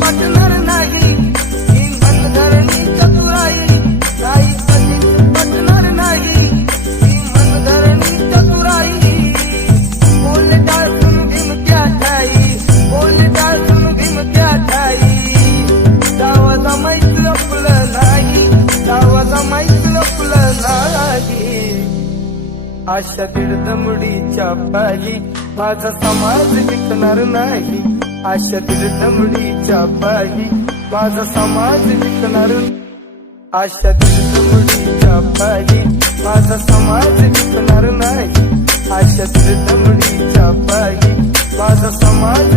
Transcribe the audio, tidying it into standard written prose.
पटणार नाही ही मनधरणी चतुराई, नाही कधीच पटणार नाही ही मनधरणी चतुराई. बोल टाळून भीमक्या ठाई, बोल टाळून भीमक्या ठाई. डाव जमायचं आपलं नाही, डाव जमायचं आपलं नाही. अशा दीड दमडीच्या पायी माझा समाज टिकणार नाही. अशा दीड दमडीच्या पायी माझा समाज टिकणार. अशा दीड दमडीच्या पायी माझा समाज टिकणार नाही. अशा दीड दमडीच्या पायी माझा समाज